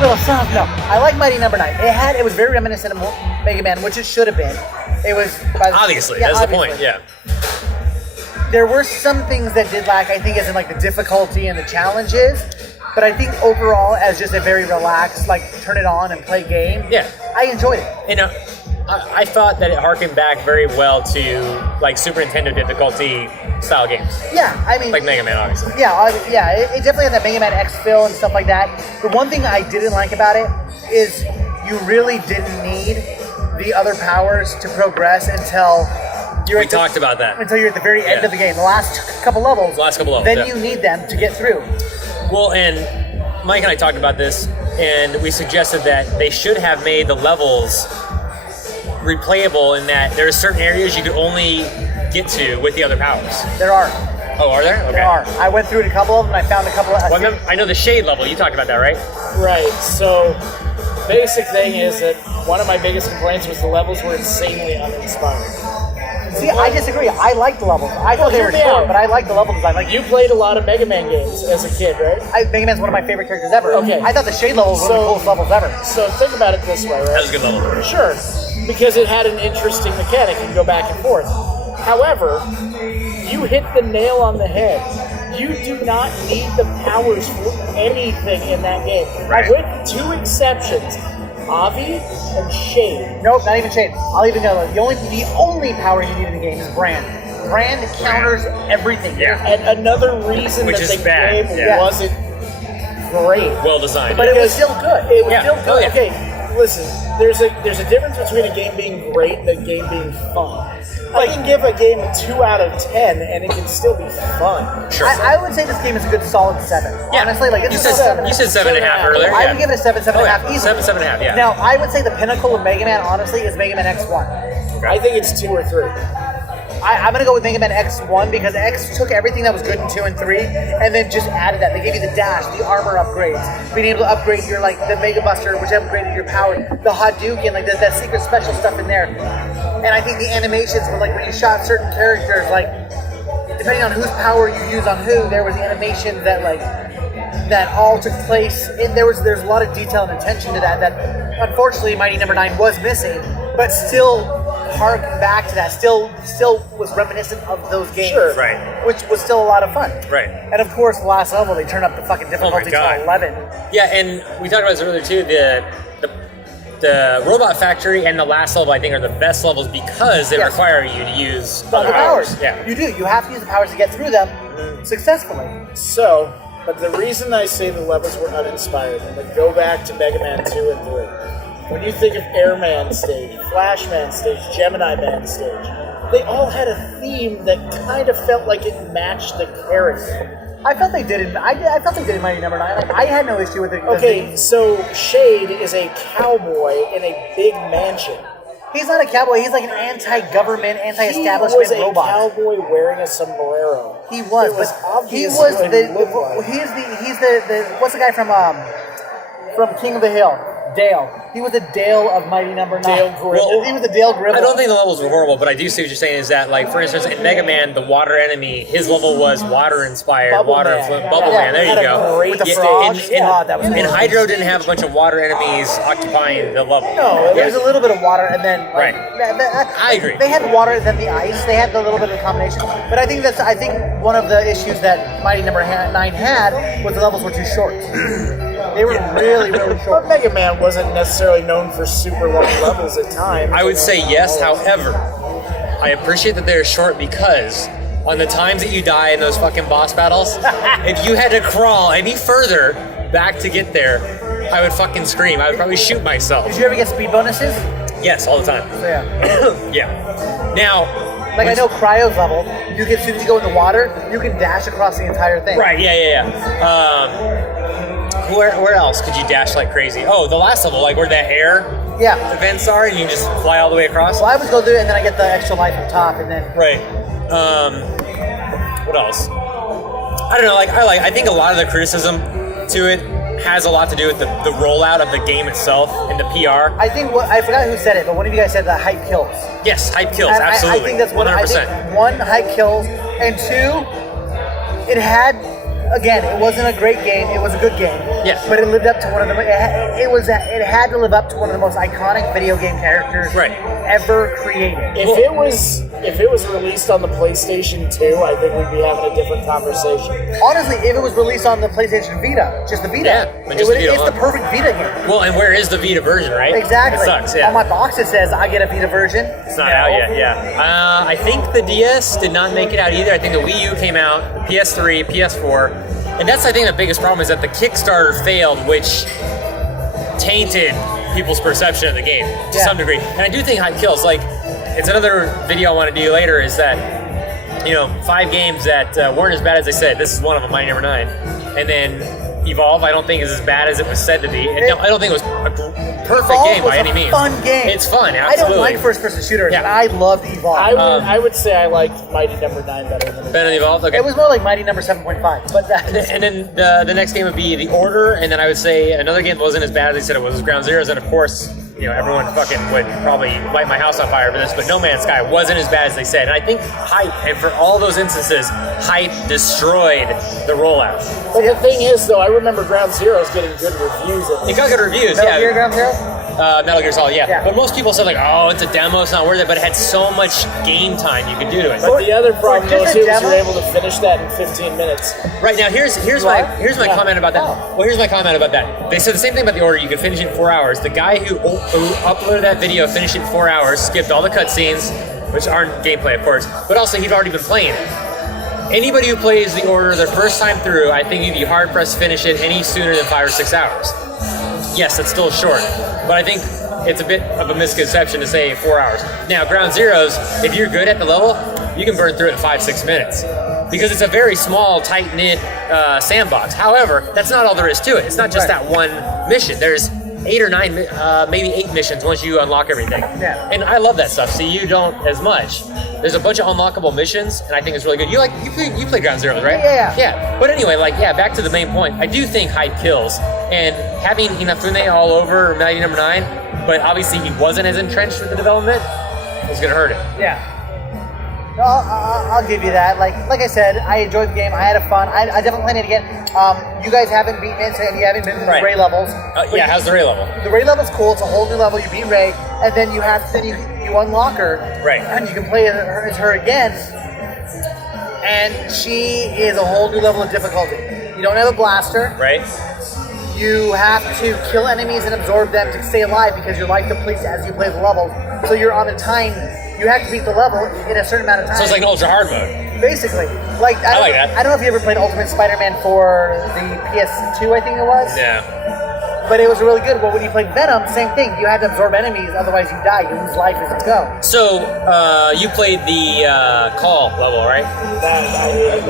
Little soft. No, I like Mighty No. 9. It was very reminiscent of Mega Man, which it should have been. It was obviously that's the point. Yeah. There were some things that did lack. I think, as in like the difficulty and the challenges. But I think overall, as just a very relaxed, like turn it on and play game. Yeah. I enjoyed it. You know, I thought that it harkened back very well to like Super Nintendo difficulty style games. Yeah, I mean, like Mega Man, obviously. Yeah, it definitely had that Mega Man X feel and stuff like that. The one thing I didn't like about it is you really didn't need the other powers to progress until we talked about that. Until you're at the very end of the game, the last couple levels. Then you need them to get through. Well, and Mike and I talked about this, and we suggested that they should have made the levels replayable in that there are certain areas you could only get to with the other powers. There are. Oh, are there? Okay. There are. I went through a couple of them, and I found a couple of... I know the shade level. You talked about that, right? Right. So, basic thing is that one of my biggest complaints was the levels were insanely uninspired. See, I disagree. I liked the levels. I thought they were short, but I liked the level design. You played a lot of Mega Man games as a kid, right? Mega Man's one of my favorite characters ever. Okay. I thought the shade level was one of the coolest levels ever. So think about it this way, right? That was a good level. Sure, because it had an interesting mechanic. You can go back and forth. However, you hit the nail on the head. You do not need the powers for anything in that game. Right. With two exceptions. Avi and Shade. Nope, not even Shade. I'll even go. The only power you need in the game is Brand. Brand counters everything. Yeah. And another reason Which that is the bad. game wasn't great. Well designed. But it was still good. It was still good. Oh, yeah. Okay, listen. There's a difference between a game being great and a game being fun. I can give a game a 2 out of 10, and it can still be fun. Sure. I would say this game is a good solid 7. Yeah. Honestly, like it's you a said, solid 7. You said 7.5 earlier. I would give it a 7, 7.5 easily. 7, 7.5, yeah. Now, I would say the pinnacle of Mega Man, honestly, is Mega Man X1. I think it's 2 or 3. I'm going to go with Mega Man X1 because X took everything that was good in 2 and 3 and then just added that. They gave you the dash, the armor upgrades, being able to upgrade your, like, the Mega Buster, which upgraded your power, the Hadouken, like, there's that secret special stuff in there. And I think the animations were, like, when you shot certain characters, like, depending on whose power you use on who, there was the animations that, like, that all took place. And there's a lot of detail and attention to that unfortunately Mighty No. 9 was missing, but still harken back to that, still was reminiscent of those games. Sure. Right. Which was still a lot of fun. Right. And of course, the last level, they turned up the fucking difficulty to 11. Yeah, and we talked about this earlier too, the Robot Factory and the last level, I think, are the best levels because they require you to use other powers. Yeah. You do. You have to use the powers to get through them successfully. So, but the reason I say the levels were uninspired, and then go back to Mega Man 2 and 3. When you think of Airman stage, Flashman stage, Gemini Man stage, they all had a theme that kind of felt like it matched the character. I felt they did it. I felt they did it Mighty No. 9. Like, I had no issue with it. Okay, so Shade is a cowboy in a big mansion. He's not a cowboy. He's like an anti-government, anti-establishment robot. He was a cowboy wearing a sombrero. He was. He's the what's the guy from King of the Hill? Dale. He was the Dale of Mighty No. 9. Dale Gribble. He was the Dale Gribble. I don't think the levels were horrible, but I do see what you're saying is that, like, for instance, in Mega Man, the water enemy, his level was water-inspired, Bubble Man. There you go. With the frogs. And Hydro didn't have a bunch of water enemies occupying the level. No, there was a little bit of water, and then right. I agree. They had water, then the ice. They had a little bit of a combination. But I think one of the issues that Mighty No. 9 had was the levels were too short. They were really, really short. But Mega Man wasn't necessarily known for super long levels at times. I would say yes, however, I appreciate that they're short because on the times that you die in those fucking boss battles, if you had to crawl any further back to get there, I would fucking scream. I would probably shoot myself. Did you ever get speed bonuses? Yes, all the time. So, yeah. Yeah. Now... Like, I know Cryo's level, you can, as soon as you go in the water, you can dash across the entire thing. Right, yeah. Where else could you dash like crazy? Oh, the last level, like where the air events are, and you just fly all the way across? Well, I would go through it, and then I get the extra life on top, and then... Right. What else? I don't know, I think a lot of the criticism to it has a lot to do with the rollout of the game itself and the PR. I forgot who said it, but one of you guys said that hype kills. Yes, hype kills, and absolutely. I think that's 100%. I think one, hype kills, and two, it had again, it wasn't a great game. It was a good game. Yeah. But it lived up to one of the. It had to live up to one of the most iconic video game characters ever created. If it was released on the PlayStation 2, I think we'd be having a different conversation. Honestly, if it was released on the PlayStation Vita, just the Vita, it's the perfect Vita game. Well, and where is the Vita version, right? Exactly. It sucks, yeah. On my box it says I get a Vita version. It's not out yet, yeah. I think the DS did not make it out either. I think the Wii U came out, the PS3, PS4. And that's, I think, the biggest problem is that the Kickstarter failed, which tainted people's perception of the game to some degree. And I do think hype kills. Like, it's another video I want to do later is that, 5 games that weren't as bad as they said. This is one of them, Mighty No. 9. And then Evolve, I don't think is as bad as it was said to be. I don't think it was a perfect game by any means. Fun game. It's fun, absolutely. I don't like first-person shooters, and I loved Evolve. I would say I liked Mighty No. 9 better than Evolve. Okay. It was more like Mighty No. 7.5, but that. And then the next game would be The Order, and then I would say another game that wasn't as bad as they said it was Ground Zeroes, and of course, everyone fucking would probably light my house on fire for this, but No Man's Sky wasn't as bad as they said. And I think hype, and for all those instances, hype destroyed the rollout. But the thing is, though, I remember Ground Zeroes getting good reviews. It got good reviews, Metal Gear Ground Zero? Metal Gear Solid, yeah. But most people said, like, oh, it's a demo, it's not worth it, but it had so much game time you could do to it. But the other problem, though, too, is you're able to finish that in 15 minutes. Right, now, here's my comment about that. Well, here's my comment about that. They said the same thing about The Order. You could finish it in 4 hours. The guy who uploaded that video finished it in 4 hours, skipped all the cutscenes, which aren't gameplay, of course, but also he'd already been playing it. Anybody who plays The Order their first time through, I think you'd be hard-pressed to finish it any sooner than 5 or 6 hours. Yes, that's still short, but I think it's a bit of a misconception to say 4 hours. Now, Ground Zeroes, if you're good at the level, you can burn through it in 5-6 minutes. Because it's a very small, tight-knit sandbox. However, that's not all there is to it. It's not just that one mission. There's 8 or 9, maybe 8 missions once you unlock everything. Yeah. And I love that stuff, so you don't as much. There's a bunch of unlockable missions, and I think it's really good. You play Ground Zeroes, right? Yeah. But anyway, back to the main point. I do think hype kills. And having Inafune all over Mighty No. 9, but obviously he wasn't as entrenched with the development, was going to hurt it. Yeah. No, I'll give you that. Like I said, I enjoyed the game. I had fun. I definitely played it again. You guys haven't beaten it, and you haven't been to the Ray levels. How's the Ray level? The Ray level's cool. It's a whole new level. You beat Ray, and then you unlock her. Right. And you can play as her again. And she is a whole new level of difficulty. You don't have a blaster. Right. You have to kill enemies and absorb them to stay alive because your life depletes as you play the levels. So you're on a time. You have to beat the level in a certain amount of time. So it's like an ultra hard mode. Basically. I like that. I don't know if you ever played Ultimate Spider-Man for the PS2, I think it was. Yeah. But it was really good. Well, when you played Venom, same thing. You had to absorb enemies, otherwise you die. You lose life as you go. So, you played the call level, right?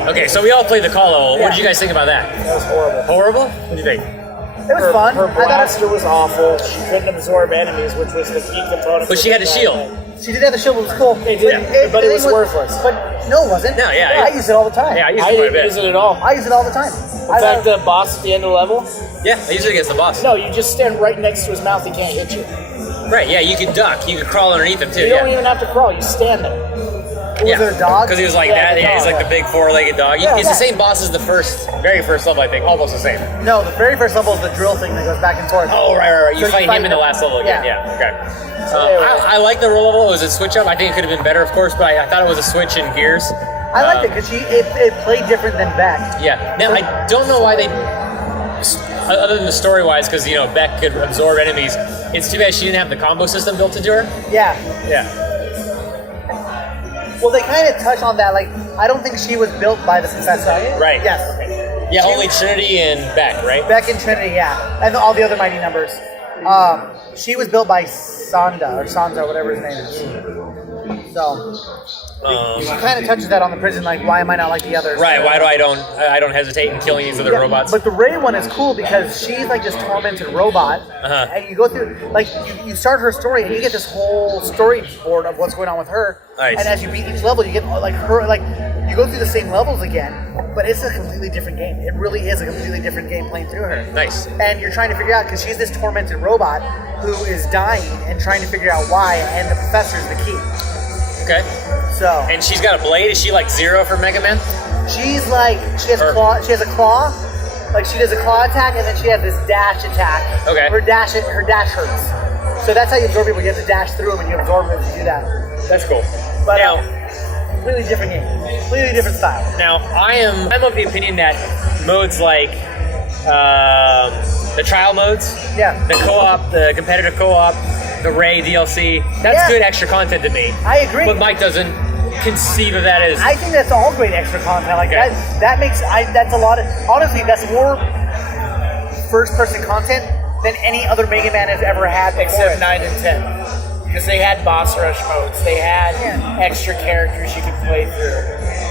Okay, so we all played the call level. What did you guys think about that? That was horrible. Horrible? What do you think? It was fun. Her blaster was awful. She couldn't absorb enemies, which was the key component. But she had a shield. She did have the shield, it was cool. It did, but it was worthless. But no, it wasn't. No, I use it all the time. Yeah, I use it I quite a didn't bit. use it at all. I use it all the time. In fact, the boss at the end of the level? Yeah, I use it against the boss. No, you just stand right next to his mouth, he can't hit you. Right, yeah, you can duck. You can crawl underneath him, too. You don't even have to crawl, you stand there. Was there a dog? Because he was like that. Yeah, he's like the big 4-legged dog. He's the same boss as the very first level, I think. Almost the same. No, the very first level is the drill thing that goes back and forth. Oh, right. You So fight him in the last level again. Yeah, okay. I like the roll level. It was a switch up. I think it could have been better, of course, but I thought it was a switch in gears. I liked it because it played different than Beck. Yeah. Now, I don't know why they, other than the story-wise, because, Beck could absorb enemies, it's too bad she didn't have the combo system built into her. Yeah. Yeah. Well, they kind of touch on that. Like, I don't think she was built by the Professor. Right. Yes. Yeah, only Trinity and Beck, right? Beck and Trinity, yeah. And all the other mighty numbers. She was built by Sansa, whatever his name is. So, she kind of touches that on the prison, like, why am I not like the others? Right, why do I don't hesitate in killing these other robots? But the Rey one is cool because she's like this tormented robot, and you go through, like, you start her story, and you get this whole storyboard of what's going on with her. Nice. And as you beat each level, you get, like, her, like, you go through the same levels again, but it's a completely different game. It really is a completely different game playing through her. Nice. And you're trying to figure out, because she's this tormented robot who is dying and trying to figure out why, and the professor's the key. Okay. So. And she's got a blade? Is she like Zero for Mega Man? She's like she has a claw. Like she does a claw attack, and then she has this dash attack. Okay. Her dash hurts. So that's how you absorb people. You have to dash through them, and you absorb them if you do that. That's cool. But Now, completely different game, completely different style. Now, I'm of the opinion that modes like the trial modes, the co-op, the competitive co-op, the Ray DLC, that's good extra content to me. I agree. But Mike doesn't conceive of that as... I think that's all great extra content. Like that makes that's a lot of, honestly, that's more first-person content than any other Mega Man has ever had before. Except 9 and 10. Because they had boss rush modes, they had extra characters you could play through.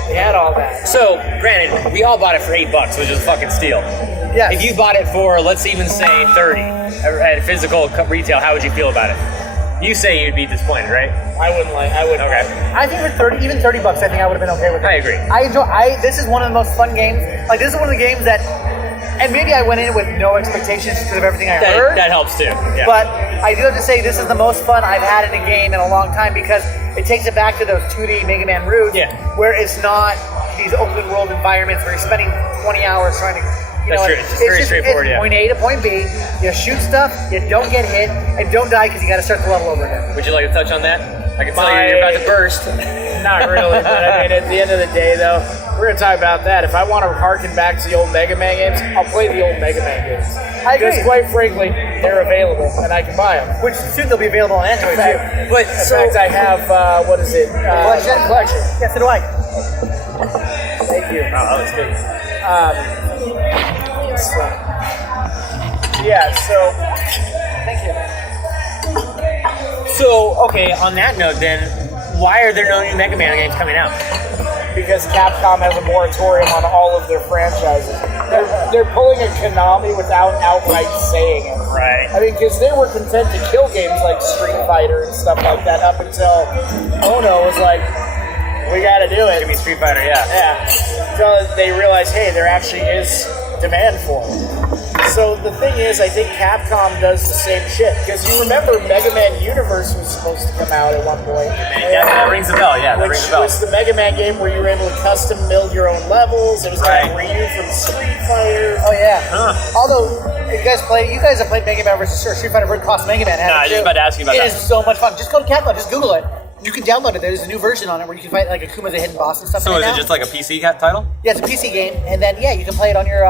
They had all that. So, granted, we all bought it for $8, which is a fucking steal. Yes. If you bought it for, let's even say, 30 at physical retail, how would you feel about it? You say you'd be disappointed, right? I wouldn't. Okay. I think for $30, even $30, I think I would have been okay with it. I agree. This is one of the most fun games. Like, this is one of the games that, and maybe I went in with no expectations because of everything I heard. That helps too. Yeah. But I do have to say, this is the most fun I've had in a game in a long time because it takes it back to those 2D Mega Man roots, where it's not these open world environments where you're spending 20 hours trying to. That's true. It's very straightforward. It's point A to point B. You shoot stuff, you don't get hit, and don't die because you got to start the level over again. Would you like to touch on that? I can tell you're about to burst. Not really, but I mean, at the end of the day, though, we're going to talk about that. If I want to harken back to the old Mega Man games, I'll play the old Mega Man games. I agree. Because, quite frankly, they're available, and I can buy them. Which soon they'll be available on Android, too. But in fact, I have, Collection. Yes, so do I. Thank you. Oh, that was good. Thank you. So, okay, on that note then, why are there no new Mega Man games coming out? Because Capcom has a moratorium on all of their franchises. They're pulling a Konami without outright saying it. Right. I mean, because they were content to kill games like Street Fighter and stuff like that up until Ono was like, we gotta do it. Give me Street Fighter, yeah. So they realized, hey, there actually is demand for it. So the thing is, I think Capcom does the same shit. Because you remember Mega Man Universe was supposed to come out at one point. Yeah, that rings a bell, Which was the Mega Man game where you were able to custom build your own levels. It was like Ryu from Street Fighter. Oh, yeah. Although, you guys have played Mega Man vs. Street Fighter Cross Mega Man. No, I was just about to ask you about that. It is so much fun. Just go to Capcom, just Google it. You can download it. There's a new version on it where you can fight like Akuma the Hidden Boss and stuff. So is it just like a PC title? Yeah, it's a PC game, and then you can play it on your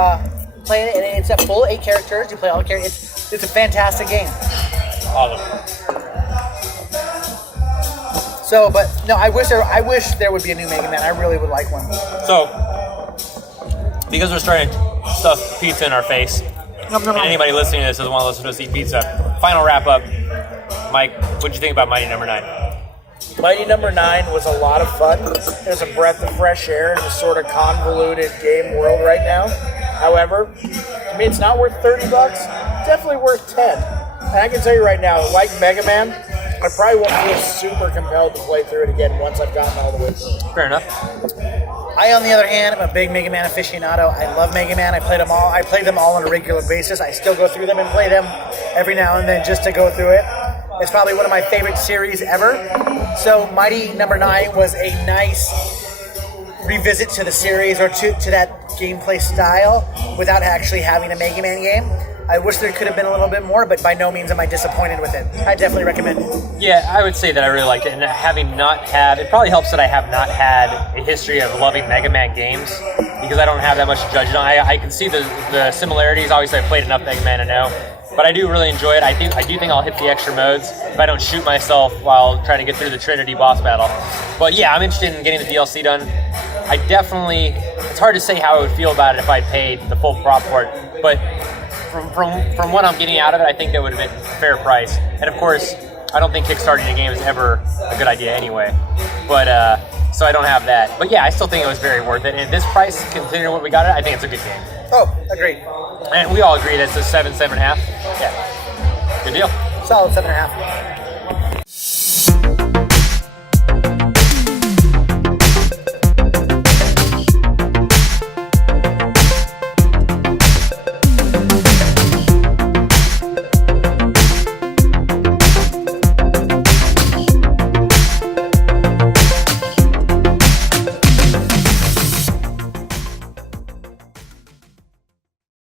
play it, and it's a full 8 characters. You play all the characters. It's a fantastic game. Awesome. So, but no, I wish there would be a new Mega Man. I really would like one. So, because we're starting to stuff pizza in our face, and anybody listening to this doesn't want to listen to us eat pizza. Final wrap up, Mike. What'd you think about Mighty No. 9? Mighty No. 9 was a lot of fun. It was a breath of fresh air in a sort of convoluted game world right now. However, to me, it's not worth $30. Definitely worth 10. And I can tell you right now, like Mega Man, I probably won't feel super compelled to play through it again once I've gotten all the way through it. Fair enough. I, on the other hand, am a big Mega Man aficionado. I love Mega Man. I played them all. I play them all on a regular basis. I still go through them and play them every now and then just to go through it. It's probably one of my favorite series ever. So Mighty No. 9 was a nice revisit to the series or to that gameplay style without actually having a Mega Man game. I wish there could have been a little bit more, but by no means am I disappointed with it. I definitely recommend it. Yeah, I would say that I really liked it, and having not had, it probably helps that I have not had a history of loving Mega Man games, because I don't have that much to judge it on. I can see the similarities. Obviously, I've played enough Mega Man to know, but I do really enjoy it. I do think I'll hit the extra modes if I don't shoot myself while trying to get through the Trinity boss battle. But yeah, I'm interested in getting the DLC done. I definitely, it's hard to say how I would feel about it if I'd paid the full prop for it, but from what I'm getting out of it, I think that would have been a fair price. And of course, I don't think kickstarting a game is ever a good idea anyway. But so I don't have that. But yeah, I still think it was very worth it. And at this price, considering what we got it, I think it's a good game. Oh, agreed. And we all agree that's a 7.5. Yeah, good deal. Solid 7.5.